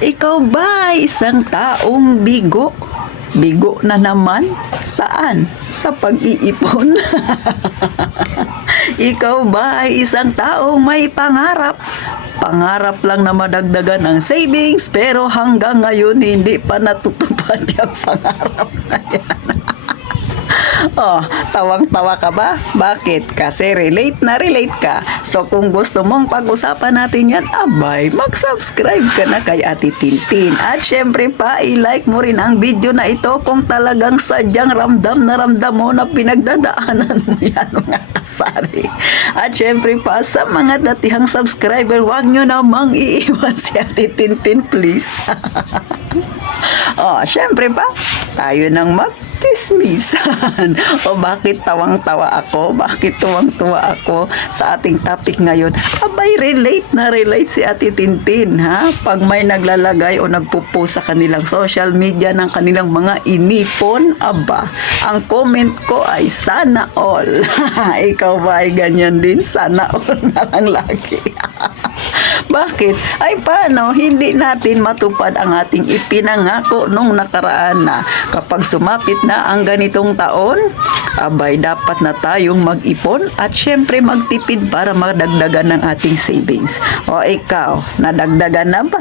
Ikaw ba isang taong bigo? Bigo na naman? Saan? Sa pag-iipon? Ikaw ba ay isang taong may pangarap? Pangarap lang na madagdagan ang savings pero hanggang ngayon hindi pa natutupad yung pangarap na yan. Oh, tawang-tawa ka ba? Bakit? Kasi relate na relate ka. So kung gusto mong pag-usapan natin yan, abay, mag-subscribe ka na kay Ate Tintin. At syempre pa, i-like mo rin ang video na ito kung talagang sadyang ramdam na ramdam mo na pinagdadaanan mo yan mga kasari. At syempre pa, sa mga datihang subscriber, huwag nyo namang iiwan si Ate Tintin, please. Oh, syempre pa, tayo nang chismisan. O bakit tawang-tawa ako? Bakit tuwang-tuwa ako sa ating topic ngayon? Abay, relate na relate si Ate Tintin, ha? Pag may naglalagay o nagpo-post sa kanilang social media ng kanilang mga inipon, aba, ang comment ko ay sana all. Ikaw ba ay ganyan din? Sana all na lang lagi. Bakit? Ay paano hindi natin matupad ang ating ipinangako nung nakaraan na kapag sumapit na ang ganitong taon, abay dapat na tayong mag-ipon at syempre magtipid para madagdagan ng ating savings. O ikaw, nadagdagan na ba?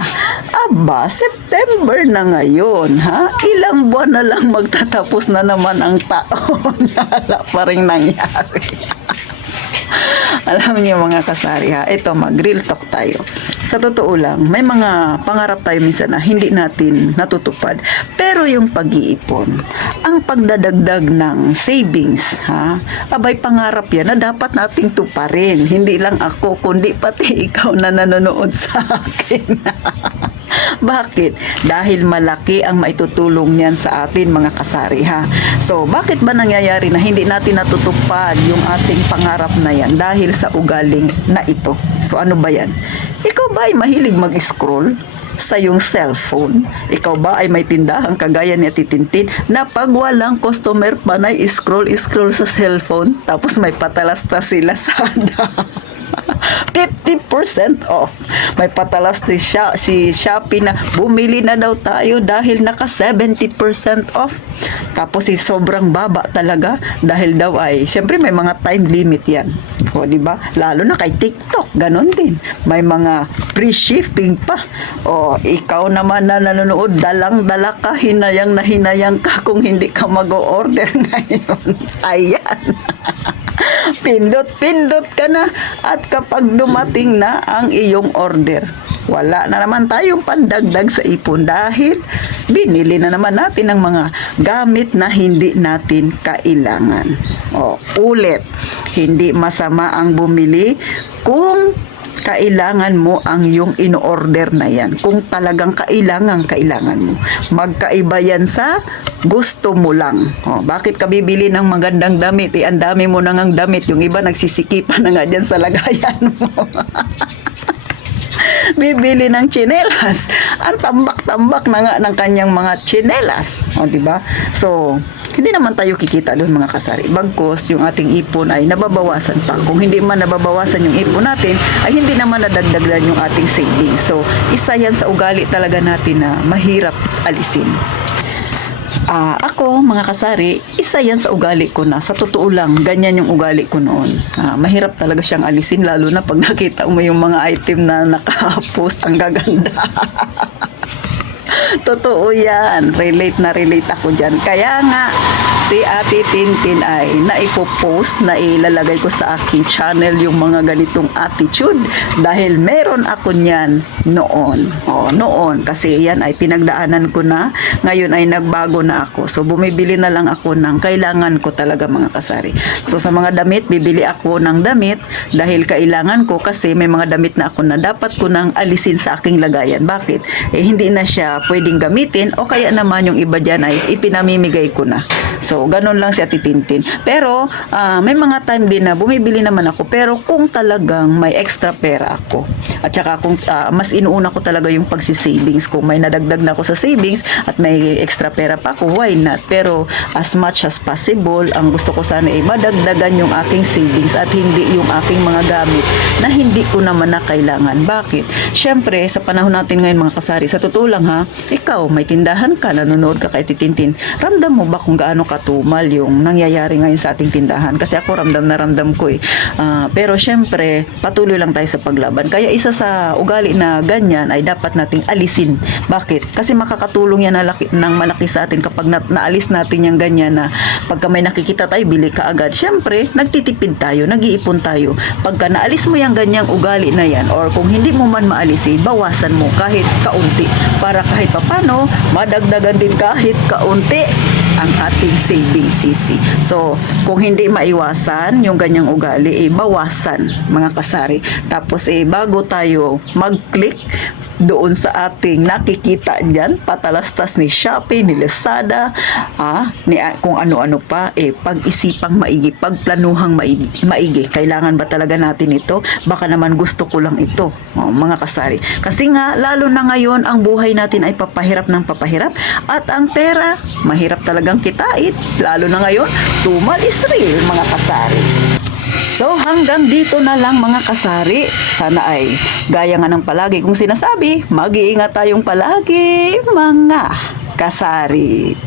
Aba, September na ngayon, ha? Ilang buwan na lang magtatapos na naman ang taon. Wala pa rin nangyari. Alam niyo mga kasari ha, ito mag-real talk tayo. Sa totoo lang, may mga pangarap tayo minsan na hindi natin natutupad. Pero yung pag-iipon, ang pagdadagdag ng savings, ha, abay pangarap yan na dapat nating tuparin. Hindi lang ako, kundi pati ikaw na nanonood sa akin. Bakit? Dahil malaki ang maitutulong niyan sa atin mga kasari ha. So, bakit ba nangyayari na hindi natin natutupad yung ating pangarap na yan? Dahil sa ugaling na ito. So, ano ba yan? Ikaw ba ay mahilig mag-scroll sa iyong cellphone? Ikaw ba ay may tindahan kagaya ni Ate Tintin na pag walang customer pa na scroll sa cellphone tapos may patalastas sila sa 50% off. May patalas si Shopee na bumili na daw tayo dahil naka 70% off. Tapos sobrang baba talaga dahil daw ay, syempre may mga time limit yan. O, di ba? Lalo na kay TikTok, ganon din. May mga free shipping pa. O, ikaw naman na nanonood, dalang-dala ka, hinayang na hinayang ka kung hindi ka mag-o-order ngayon. Ayan. Pindot-pindot ka na at kapag dumating na ang iyong order, wala na naman tayong pandagdag sa ipon dahil binili na naman natin ang mga gamit na hindi natin kailangan. O, ulit, hindi masama ang bumili kung kailangan mo ang iyong in-order na yan. Kung talagang kailangan mo. Magkaiba yan sa gusto mo lang. O, bakit ka bibili ng magandang damit? Ang dami mo nang ang damit. Yung iba nagsisikipan na nga dyan sa lagayan mo. Bibili ng tsinelas. Ang tambak-tambak na nga ng kanyang mga tsinelas. O, diba? So, hindi naman tayo kikita doon mga kasari. Bagkus, yung ating ipon ay nababawasan pa. Kung hindi man nababawasan yung ipon natin, ay hindi naman nadagdagan yung ating savings. So, isa yan sa ugali talaga natin na mahirap alisin. Ako, mga kasari, isa yan sa ugali ko na. Sa totoo lang, ganyan yung ugali ko noon. Mahirap talaga siyang alisin, lalo na pag nakita mo yung mga item na nakapost, ang gaganda. Totoo yan. Relate na relate ako dyan. Kaya nga, si Ate Tintin ay naipopost na ilalagay ko sa aking channel yung mga ganitong attitude dahil meron ako niyan noon. Noon. Kasi yan ay pinagdaanan ko na. Ngayon ay nagbago na ako. So, bumibili na lang ako ng kailangan ko talaga mga kasari. So, sa mga damit, bibili ako ng damit dahil kailangan ko kasi may mga damit na ako na dapat ko nang alisin sa aking lagayan. Bakit? Hindi na siya pwedeng gamitin o kaya naman yung iba dyan ay ipinamimigay ko na. So, So, ganun lang si Ate Tintin. Pero, may mga time din na bumibili naman ako. Pero kung talagang may extra pera ako, at saka kung mas inuuna ko talaga yung pagsisavings, kung may nadagdag na ako sa savings at may extra pera pa ako, why not? Pero, as much as possible, ang gusto ko sana ay madagdagan yung aking savings at hindi yung aking mga gamit na hindi ko naman na kailangan. Bakit? Syempre, sa panahon natin ngayon mga kasari, sa totoo lang ha, ikaw, may tindahan ka, nanonood ka kay Titintin, ramdam mo ba kung gaano katumal yung nangyayari ngayon sa ating tindahan? Kasi ako ramdam na ramdam ko eh. Pero syempre, patuloy lang tayo sa paglaban. Kaya isa sa ugali na ganyan ay dapat nating alisin. Bakit? Kasi makakatulong yan ng malaki sa atin kapag naalis natin yung ganyan na pagka may nakikita tayo, bili ka agad. Syempre, nagtitipid tayo, nag-iipon tayo. Pagka naalis mo yung ganyang ugali na yan, or kung hindi mo man maalis, bawasan mo kahit kaunti para kahit papano madagdagan din kahit kaunti ang ating saving sisi. So, kung hindi maiwasan yung ganyang ugali, bawasan mga kasari. Tapos bago tayo mag-click doon sa ating nakikita dyan, patalastas ni Shopee, ni Lazada, kung ano-ano pa, pag-isipang maigi, pagplanuhang maigi. Kailangan ba talaga natin ito? Baka naman gusto ko lang ito, mga kasari. Kasi nga, lalo na ngayon, ang buhay natin ay papahirap ng papahirap at ang pera, mahirap talagang kitain. Lalo na ngayon, tumal is real, mga kasari. So hanggang dito na lang mga kasari. Sana ay gaya nga ng palagi kong sinasabi, mag-iingat tayong palagi mga kasari.